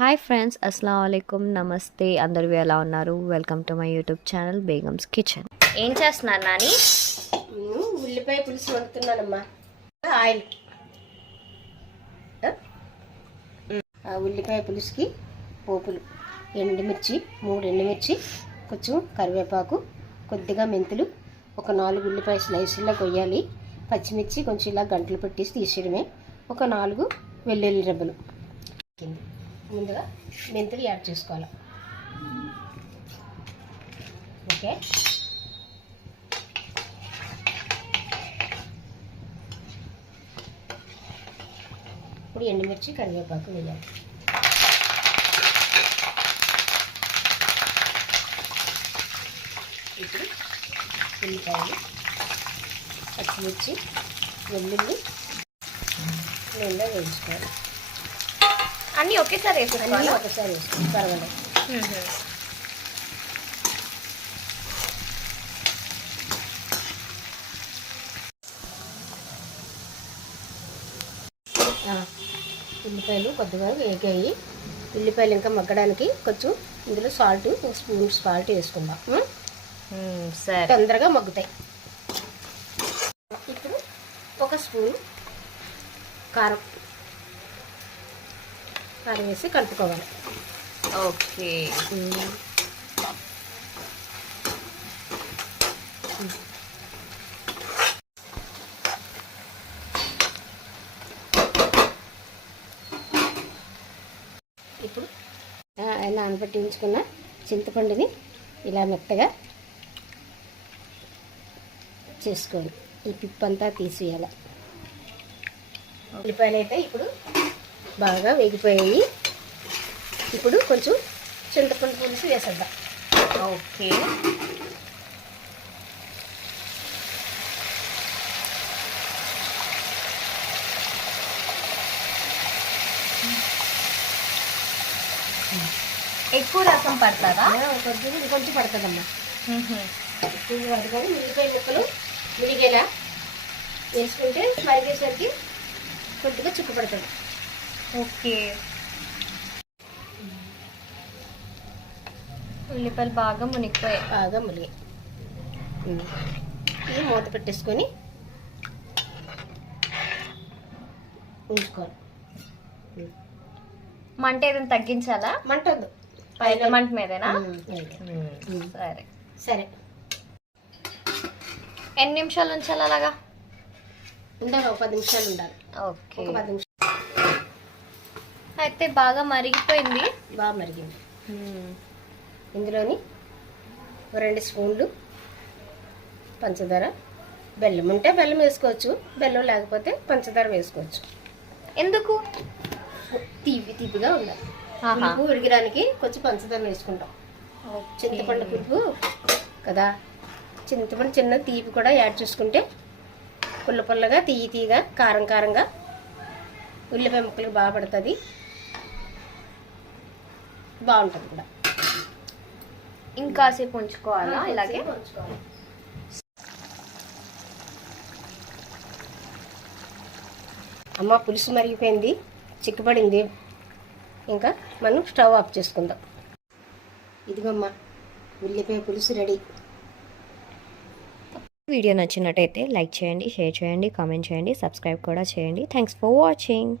Hi friends, అస్సలం వాలేకుమ్, నమస్తే. అందరూ ఎలా ఉన్నారు? Welcome to my YouTube channel Begums kitchen. ఏం చేస్తున్నారు నాని? ఉల్లిపాయ పులుసు వండుతున్నానమ్మా. ఆయిల్ ఉల్లిపాయ పులుసుకి పోపులు: ఎండుమిర్చి, 3 ఎండుమిర్చి, కొంచెం కరివేపాకు, కొద్దిగా మెంతులు, ఒక 4 ఉల్లిపాయ స్లైసుల్లో కొయ్యాలి. పచ్చిమిర్చి కొంచెం ఇలా గంటలు పెట్టేసి తీసేయడమే. ఒక 4 వెల్లుల్లి రెబ్బలు. ముందుగా మెంతులు యాడ్ చేసుకోవాలి. ఓకే, ఇప్పుడు ఎండుమిర్చి, కరివేపాకు వేయాలి. ఇప్పుడు ఉల్లిపాయలు, పచ్చిమిర్చి, వెల్లుల్లి నూనెలో వేయించుకోవాలి. అన్నీ ఒకేసారి వేసుకోవాలి. ఒకసారి వేసుకోవాలి, పర్వాలేదు. ఉల్లిపాయలు కొద్దిగా వేగాయి. ఉల్లిపాయలు ఇంకా మగ్గడానికి కొంచెం ఇందులో సాల్ట్, 1 స్పూన్ సాల్ట్ వేసుకుందాం. సరే, తొందరగా మగ్గుతాయి. ఇప్పుడు 1 స్పూన్ కారం వేసి కలుపుకోవాలి. ఓకే, ఇప్పుడు నానబెట్టి ఉంచుకున్న చింతపండుని ఇలా మెత్తగా చేసుకోవాలి. ఈ పిప్పంతా తీసేయాలి. ఉల్లిపాయలు అయితే ఇప్పుడు బాగా వేగిపోయాయి. ఇప్పుడు కొంచెం చింతపండు పులుసు వేసేద్దాం. ఓకే, ఎక్కువ రసం పడుతుందా? కొంచెం పడుతుందమ్మా. ఎక్కువ పడుతుంది కానీ ఉల్లిపాయ ముక్కలు విడిగేలా వేసుకుంటే మరిగేసరికి కొద్దిగా చుక్కు పడుతుంది. ఓకే, ఉల్లిపాయలు బాగా మునిగిపోయాయి. బాగా మునిగాయి. ఇది మూత పెట్టేసుకొని ఉంచుకోవాలి. మంట ఏదైనా తగ్గించాలా? మంట వద్దు, పైన మంట మీదేనా? సరే సరే. ఎన్ని నిమిషాలు ఉంచాలి అలాగా? ఉండాలి, ఒక 10 నిమిషాలు ఉండాలి. ఓకే, ఒక 10 నిమిషాలు అయితే బాగా మరిగిపోయింది. బాగా మరిగింది. ఇందులోని 2 స్పూన్లు పంచదార, బెల్లం ఉంటే బెల్లం వేసుకోవచ్చు, బెల్లం లేకపోతే పంచదార వేసుకోవచ్చు. ఎందుకు? తీపిగా ఉండాలి. పులుపు ఉడిగడానికి కొంచెం పంచదార వేసుకుంటాం. చింతపండు పులుపు కదా, చింతపండు చిన్న తీపి కూడా యాడ్ చేసుకుంటే పుల్ల పుల్లగా, తీయగా, కారంగా ఉల్లిపాయ ముక్కలకు బాగా పడుతుంది, బాగుంటుంది కూడా. ఇంకాసేపు ఉంచుకోవాలా? ఇలాగే ఉంచుకోవాలి. అమ్మ, పులుసు మరిగిపోయింది, చిక్కుపడింది. ఇంకా మనం స్టవ్ ఆఫ్ చేసుకుందాం. ఇదిగమ్మా, ఉల్లిపాయ పులుసు రెడీ. వీడియో నచ్చినట్టయితే లైక్ చేయండి, షేర్ చేయండి, కామెంట్ చేయండి, సబ్స్క్రైబ్ కూడా చేయండి. Thanks for watching.